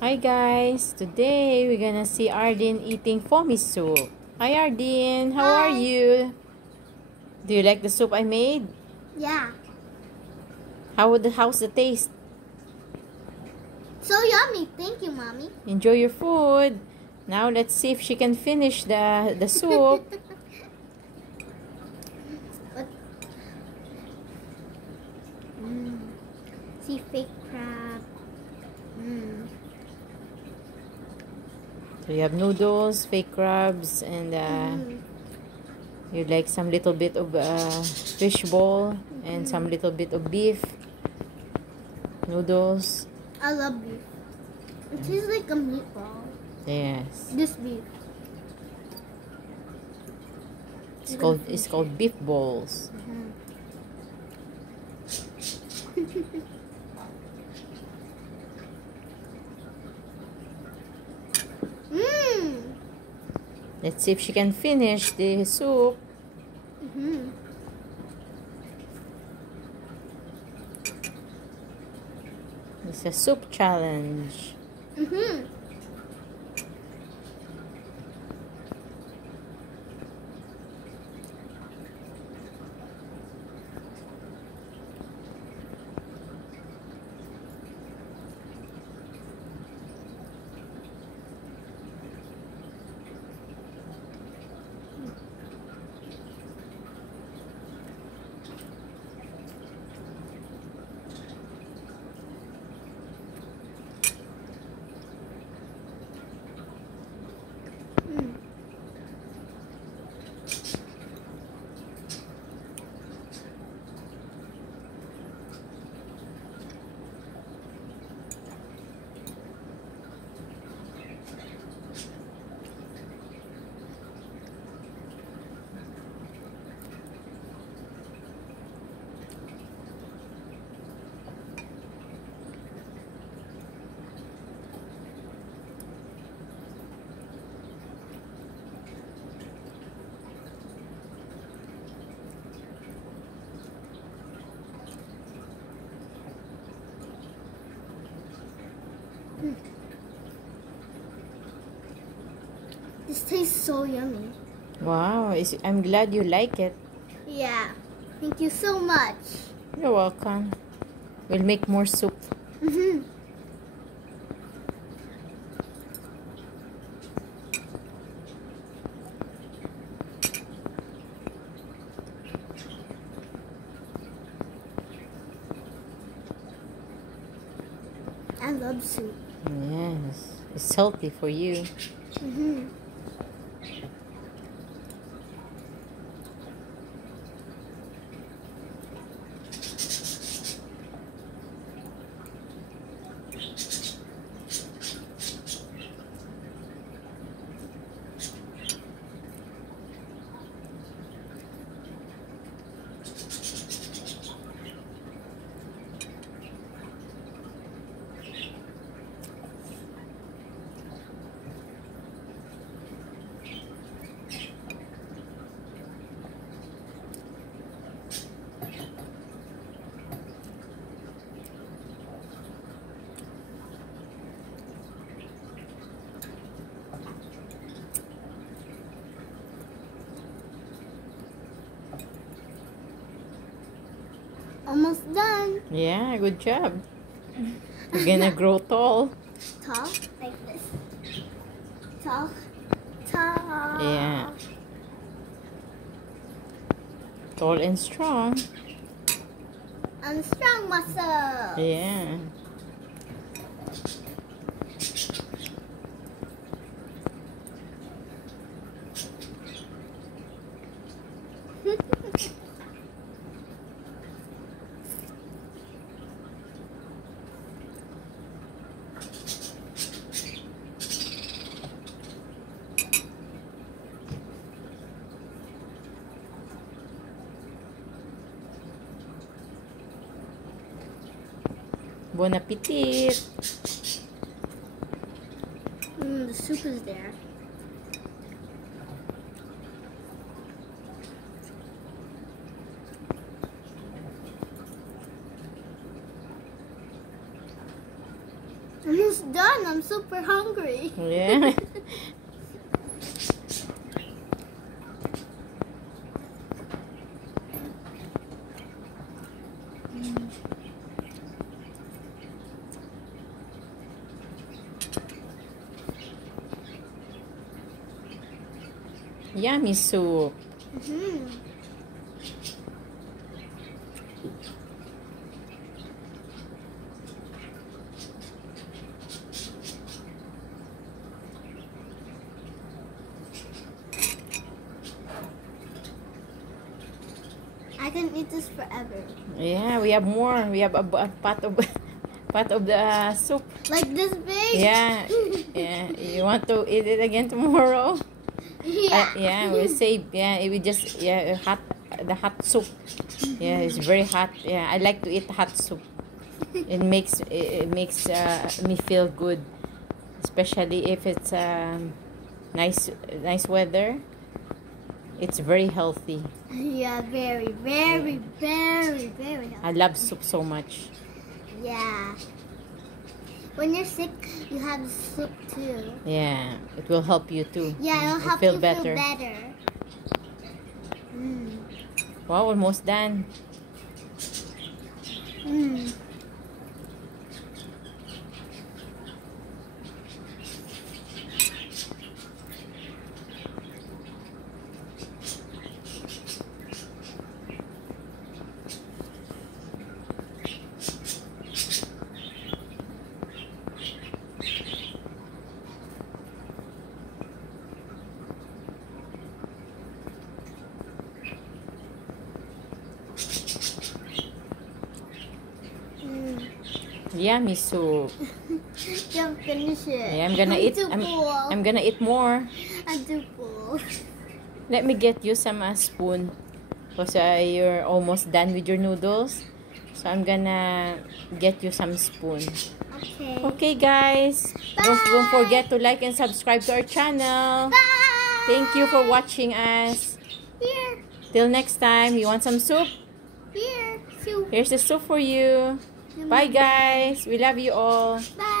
Hi guys, today we're gonna see Ardeen eating Pho-Mi soup. Hi Ardeen, how are Hi. you? Do you like the soup I made? Yeah. How's the taste? So yummy. Thank you, Mommy. Enjoy your food. Now let's see if she can finish the soup. But, see fake crab. So you have noodles, fake crabs, and you like some little bit of fish ball and some little bit of beef. Noodles. I love beef. It tastes like a meatball. Yes. This beef. It's called beef balls. Let's see if she can finish the soup. It's a soup challenge. This tastes so yummy. Wow, I'm glad you like it. Yeah. Thank you so much. You're welcome. We'll make more soup. I love soup. Yes, it's healthy for you. Almost done. Yeah, good job. You're gonna grow tall. Tall, like this. Tall. Tall. Yeah. Tall and strong. And strong muscles. Yeah. Bon appetit. The soup is there. Almost done. I'm super hungry. Yeah. Yummy soup. I can eat this forever. Yeah, we have more. We have a pot of pot of the soup. Like this big? Yeah, yeah. You want to eat it again tomorrow? Yeah. Yeah, we save. Yeah, we just the hot soup. Yeah, it's very hot. Yeah, I like to eat hot soup. It makes me feel good, especially if it's nice weather. It's very healthy. Yeah, very, very, very, very I healthy. love soup so much. Yeah. When you're sick, you have soup too. Yeah, it will help you too. Yeah, it'll help feel you better. feel better. Mm. Wow, almost done. Mm. Yummy soup. Don't finish it. Yeah, I'm gonna eat. Too full. I'm gonna eat more. I'm too full. Let me get you some spoon, because you're almost done with your noodles. So I'm gonna get you some spoon. Okay. Okay, guys. Don't forget to like and subscribe to our channel. Bye. Thank you for watching us. Here. Till next time. You want some soup? Here. Soup. Here's the soup for you. Bye, guys. We love you all. Bye.